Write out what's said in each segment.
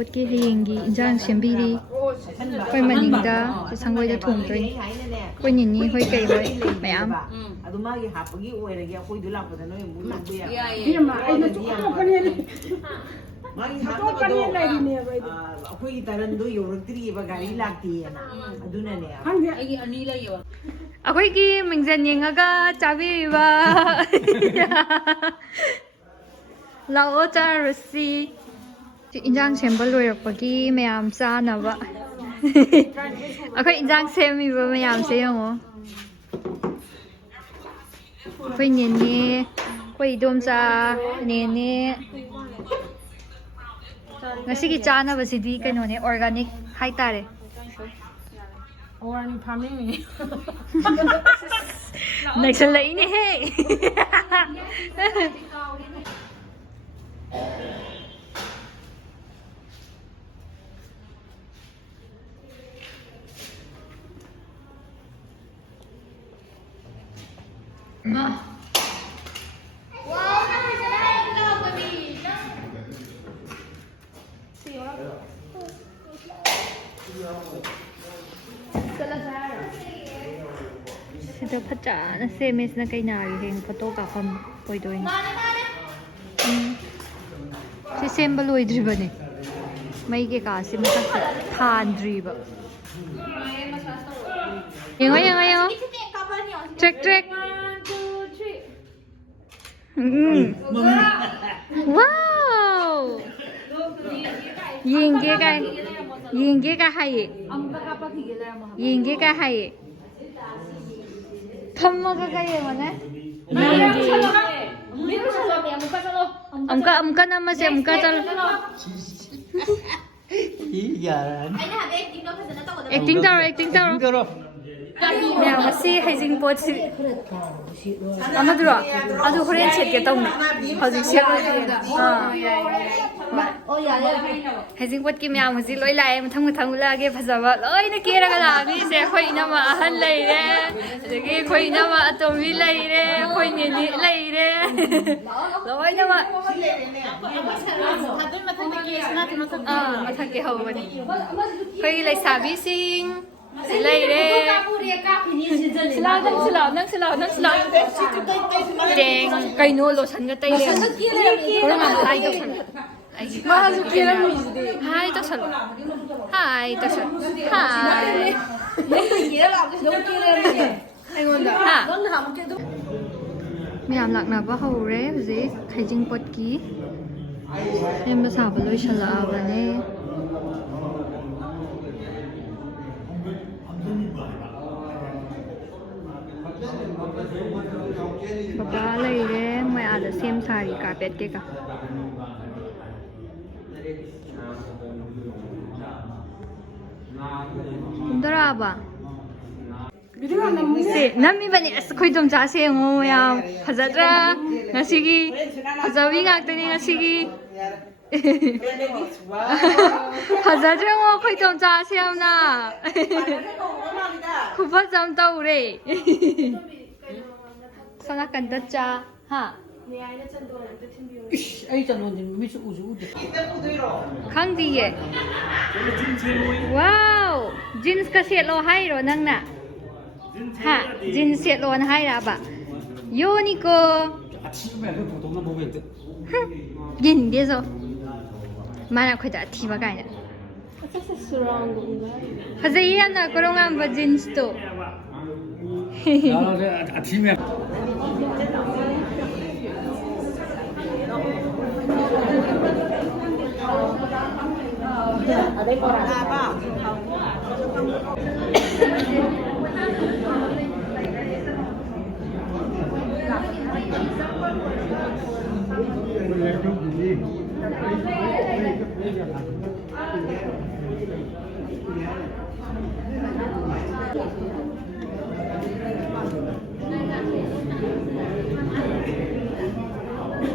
ꯍꯩꯖꯤꯡꯄꯣꯠꯀꯤ ꯍꯌꯦꯡꯒꯤ ꯏꯟꯖꯥꯡ ꯁꯦꯝꯕꯤꯔꯤ ꯑꯩꯈꯣꯏ ꯃꯅꯤꯡꯗ ꯁꯪꯒꯣꯏꯗ ꯊꯣꯡꯗꯣꯏꯅꯤ ꯑꯩꯈꯣꯏ ꯅꯤꯅꯤ ꯍꯣꯏ ꯀꯩ ꯍꯣꯏ ꯃꯌꯥꯝ ꯑꯗꯨ ꯃꯥꯒꯤ ꯍꯥꯞꯄꯒꯤ ꯑꯣꯏꯔꯒꯦ ꯑꯩꯈꯣꯏꯗꯣ ꯂꯥꯛꯄꯗ ꯅꯣꯏ ꯑꯃꯨꯛ ꯂꯧꯕ ꯌꯥꯏ ꯃꯥꯒꯤ ꯍꯥꯞꯅꯕꯗꯣ ꯑꯩꯈꯣꯏꯒꯤ ꯇꯔꯟꯗꯣ ꯌꯧꯔꯛꯇ꯭ꯔꯤꯑꯕ ꯒꯥꯔꯤ ꯂꯥꯛꯇꯦꯅ ꯑꯗꯨꯅꯅꯦ ꯑꯩꯒꯤ ꯑꯅꯤ ꯂꯩꯌꯦꯕ ꯑꯩꯈꯣꯏꯒꯤ ꯃꯤꯡꯖꯟ ꯌꯦꯡꯉꯒ ꯆꯥꯕꯤꯔꯤꯕ ꯂꯥꯛꯑꯣ ꯆꯥꯔꯨꯁꯤ ꯏꯟꯖꯥꯡ ꯁꯦꯝꯕ ꯂꯣꯏꯔꯛꯄꯒꯤ ꯃꯌꯥꯝ ꯆꯥꯅꯕ ꯑꯩꯈꯣꯏ ꯏꯟꯖꯥꯡ ꯁꯦꯝꯃꯤꯕ ꯃꯌꯥꯝꯁꯦ ꯌꯦꯡꯉꯣ ꯑꯩꯈꯣই ꯅꯦꯅꯦ ꯑꯩꯈꯣꯏ ꯏꯗꯣꯝꯆꯥ ꯅꯦꯅꯦ ꯉꯁꯤꯒꯤ ꯆꯥꯅꯕꯁꯤꯗꯤ ꯀꯩꯅꯣꯅꯦ ꯑꯣꯔꯒꯥꯅꯤꯛ ꯍꯥꯏꯇꯥꯔꯦ ꯑꯣꯔꯒꯥꯅꯤꯛ ꯐꯥꯔꯃꯤꯡꯅꯤ ꯅꯩꯁꯜꯂꯛꯏꯅꯦꯍꯦ ꯁꯤꯗ ꯐꯖꯅ ꯁꯦꯝꯃꯦꯁꯤꯅ ꯀꯩꯅꯥꯒꯤ ꯍꯌꯦꯡ ꯐꯣꯇꯣ ꯀꯥꯞꯐꯝ ꯑꯣꯏꯗꯣꯏꯅꯤ ꯁꯤ ꯁꯦꯝꯕ ꯂꯣꯏꯗ꯭ꯔꯤꯕꯅꯦ ꯃꯩ ꯀꯩꯀꯥꯁꯤ ꯃꯊꯛꯇ ꯊꯥꯟꯗ꯭ꯔꯤꯕ ꯌꯦꯡꯉꯣ ꯌꯦꯡꯉꯣ ꯌꯦꯡꯉꯣ ꯇ꯭ꯔꯦꯛ ꯇ꯭ꯔꯦꯛ ꯋꯥꯎ ꯌꯦꯡꯒꯦ ꯀꯥꯏ ꯍꯥꯏꯌꯦ ꯌꯦꯡꯒꯦ ꯀꯥꯏ ꯍꯥꯏꯌꯦ ꯐꯝꯃꯒ ꯀꯩ ꯌꯦꯡꯉꯣꯅꯦ ꯑꯃꯨꯛꯀ ꯅꯝꯃꯁꯦ ꯑꯃꯨꯛꯀ ꯆꯠꯂꯣ ꯑꯦꯛꯇꯤꯡ ꯇꯧꯔꯣ ꯃꯌꯥꯝ ꯉꯁꯤ ꯍꯩꯖꯤꯡꯄꯣꯠꯁꯤ ꯑꯃꯗꯨꯔꯣ ꯑꯗꯨ ꯍꯣꯔꯦꯟ ꯁꯦꯠꯀꯦ ꯇꯧꯅꯦ ꯍꯧꯖꯤꯛ ꯁꯦꯠꯂꯣꯏꯒꯦ ꯍꯩꯖꯤꯡꯄꯣꯠꯀꯤ ꯃꯌꯥꯝ ꯍꯧꯖꯤꯛ ꯂꯣꯏ ꯂꯥꯛꯑꯦ ꯃꯊꯪ ꯎꯠꯂꯛꯑꯒꯦ ꯐꯖꯕ ꯂꯣꯏꯅ ꯀꯦꯔꯒ ꯂꯥꯛꯑꯅꯤꯁꯦ ꯑꯩꯈꯣꯏ ꯏꯅꯝꯃ ꯑꯍꯟ ꯂꯩꯔꯦ ꯑꯗꯒꯤ ꯑꯩꯈꯣꯏ ꯏꯅꯝꯃ ꯑꯇꯣꯝꯕꯤ ꯂꯩꯔꯦ ꯑꯩꯈꯣꯏ ꯅꯦꯅꯦ ꯂꯩꯔꯦ ꯂꯣꯏꯅꯃꯛ ꯃꯊꯛꯀꯤ ꯍꯧꯕꯅꯤ ꯑꯩꯈꯣꯏꯒꯤ ꯂꯩꯁꯥꯕꯤꯁꯤꯡ ꯂꯩꯔꯦ ꯅꯪꯁꯨ ꯂꯥꯛꯑꯣ ꯇꯦꯡ ꯀꯩꯅꯣ ꯂꯣꯁꯟꯒ ꯇꯩꯔꯦ ꯍꯥꯏ ꯇꯧꯁꯜꯂꯣ ꯃꯥꯁꯨ ꯀꯦꯔꯝꯃꯤꯁꯤꯗꯤ ꯍꯥꯏ ꯇꯧꯁꯜꯂꯣ ꯍꯥꯏ ꯃꯌꯥꯝ ꯂꯥꯛꯅꯕ ꯍꯧꯔꯦ ꯍꯧꯖꯤꯛ ꯍꯩꯖꯤꯡꯄꯣꯠꯀꯤ ꯁꯦꯝꯕ ꯁꯥꯕ ꯂꯣꯏꯁꯜꯂꯛꯑꯕꯅꯦ ꯕꯕꯥ ꯂꯩꯔꯦ ꯃꯣꯏ ꯑꯥꯗ ꯁꯦꯝ ꯁꯥꯔꯤ ꯀꯥꯔꯄꯦꯠ ꯀꯩꯀꯥ ꯀꯨꯝꯊꯔꯛꯑꯕ ꯁꯦ ꯅꯝꯃꯤꯕꯅꯦ ꯑꯁ ꯑꯩꯈꯣꯏ ꯏꯗꯣꯝꯆꯥꯁꯦ ꯌꯦꯡꯉꯣ ꯃꯌꯥꯝ ꯐꯖꯗ꯭ꯔꯥ ꯉꯁꯤꯒꯤ ꯐꯖꯕꯤ ꯉꯥꯛꯇꯅꯤ ꯉꯁꯤꯒꯤ ꯐꯖꯗ꯭ꯔꯦ ꯌꯦꯡꯉꯣ ꯑꯩꯈꯣꯏ ꯏꯗꯣꯝꯆꯥꯁꯦ ꯌꯥꯝꯅ ꯈꯨꯐꯖ ꯑꯃ ꯇꯧꯔꯦ ꯁꯣꯝ ꯅꯥꯀꯟꯗ ꯆꯥ ꯍꯥ ꯑꯩ ꯆꯟꯗꯣꯟꯗꯤ ꯃꯤꯠꯁꯨ ꯎꯁꯨ ꯎꯗꯦ ꯈꯪꯗꯤꯌꯦ ꯋꯥꯎ ꯖꯤꯟꯁꯀ ꯁꯦꯠꯂꯣ ꯍꯥꯏꯔꯣ ꯅꯪꯅ ꯍꯥ ꯖꯤꯟꯁ ꯁꯦꯠꯂꯣꯅ ꯍꯥꯏꯔꯕ ꯌꯣꯅꯤꯀꯣ ꯌꯦꯡꯅꯤꯡꯗꯦꯖꯣ ꯃꯥꯅ ꯑꯩꯈꯣꯏꯗ ꯑꯊꯤꯕ ꯀꯥꯏꯅ ꯐꯖꯩꯌꯦ ꯌꯥꯝꯅ ꯀꯣꯔꯣꯡ ꯉꯥꯟꯕ ꯖꯤꯟꯁꯇꯣ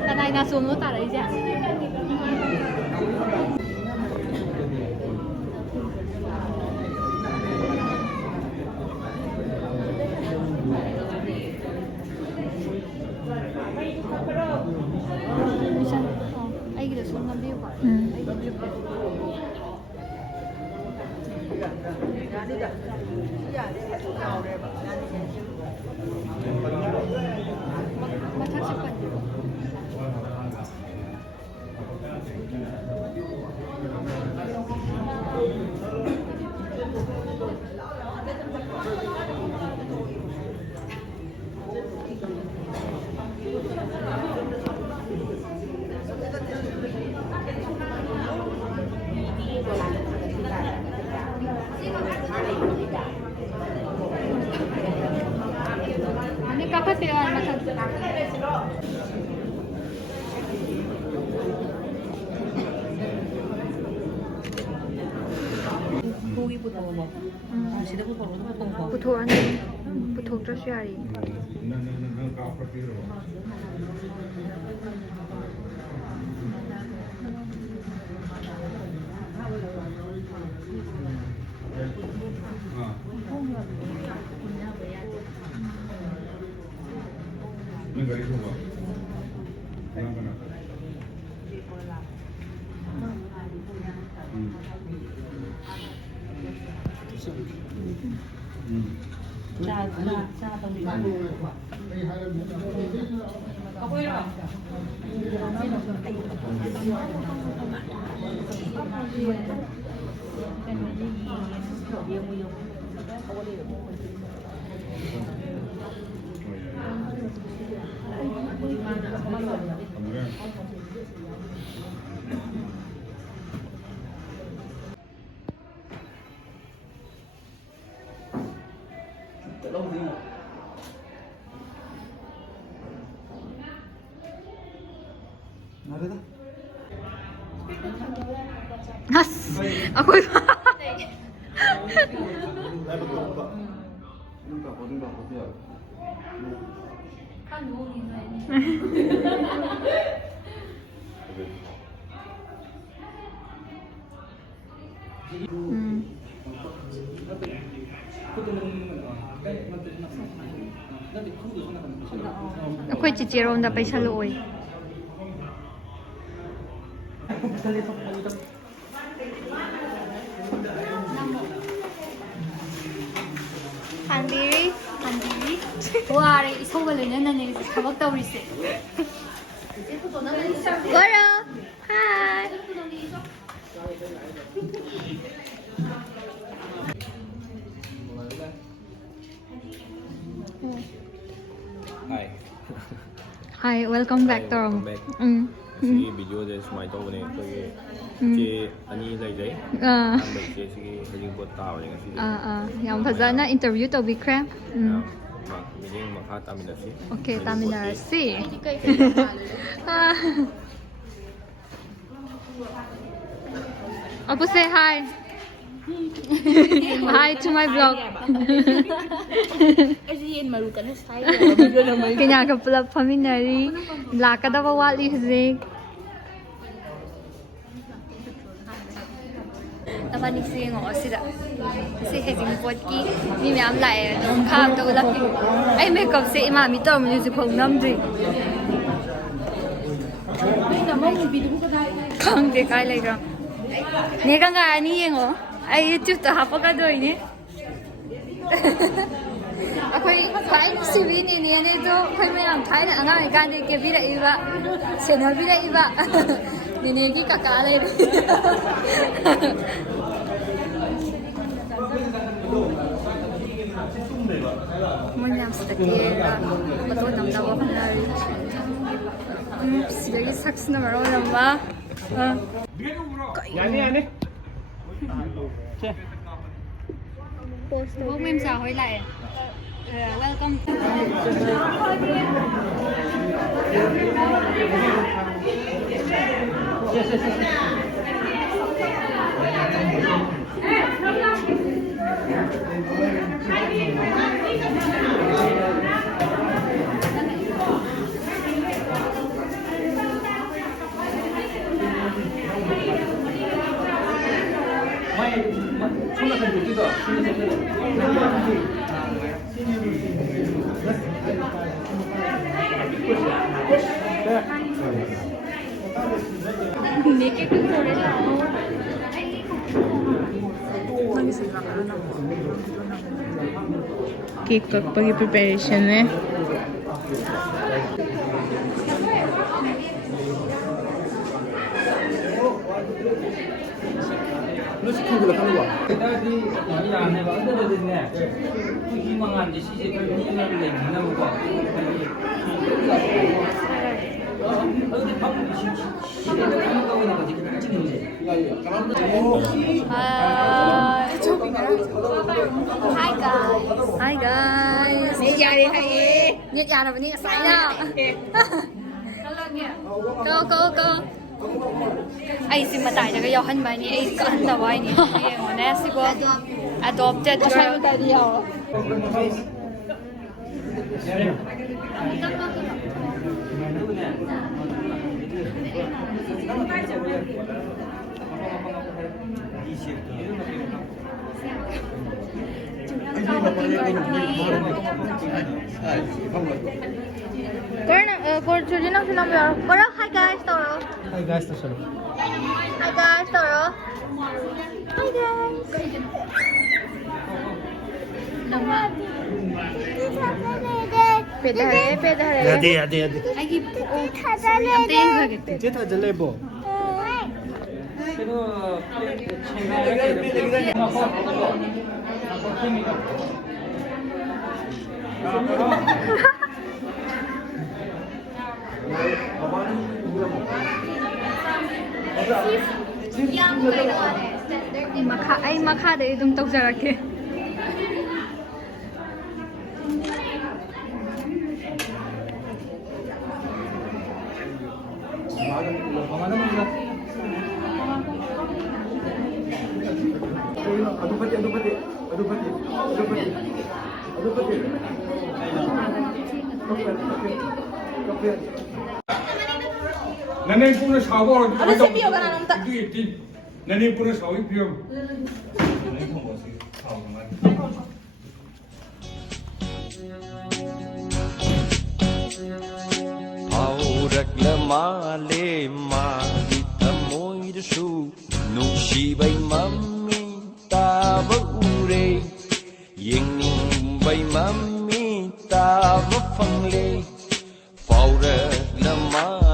Kanay nasuno taray siya. ꯑꯩꯒꯤꯗ ꯁꯨꯝ ꯅꯝꯕꯤꯌꯨꯀꯣ ꯃꯊꯛꯁꯦ ꯄꯟꯕꯤꯔꯣ Ini kakak pilihan macam Kuwi putomo. Sida putomo putomo. putuan putuk terus hari. Nas, aku Aku cicirong da paisa looy. Handiri, handiri. Wah, isoga lena nane sabak tawrise. Goro, hi. Hi. Hi, welcome back to Welcome back. Sigi video de sumai to ne ko che ani lai lai. Ambe che sigi Heijingpot ta ne ngasi. Yang fazana interview to be crap. Meeting makha taminasi. Okay, taminasi. Apu say hi. Hi to my vlog. Kanya ka pula paminari. Lakada ba wali huzig. Napani si ngo sida. Si Heijingpot ki mi myam lai nom kham to la ki. Ai makeup se imami to mu si phong nam dri. Khang de kai lai ga. Ne ka nga ni ngo. Ai YouTube to hapaga doi ni. Akhoi khai sivi ni ne to khoi mayam thai na angai kan de ke bi ra iba. Channel bi ra iba. Ni ne ki kaka lai. Monyam stakera bato nam na wa nari. Sidagi saks na maro namba. Yani. Bố em chào hỏi lại. Welcome. Naked picture na ako. Cake kakpag preparation eh. Hi guys. Hi guys. Nhiệt nhà là bên nhiệt sải nào. Go. Ai xin mà tại cho cái dòng hình bài này ai có hình tàu bài này. Ai mà nè xí qua adopted girl. Hi guys, Toro. Hi guys, Tasoro. Hi guys, Toro. Hi guys. Ade. Ai give em tên rồi kìa. Chết thật lệ bộ. Ay makha de dum tawk jarake. Nanay puno sawo. Ano sa piyo ka na nung ta? Nanay puno sawo piyo. Aurak la male ma dita moi de su nu shi bai mami ta ba ure yeng bai mami ta ba phang le Aurak la ma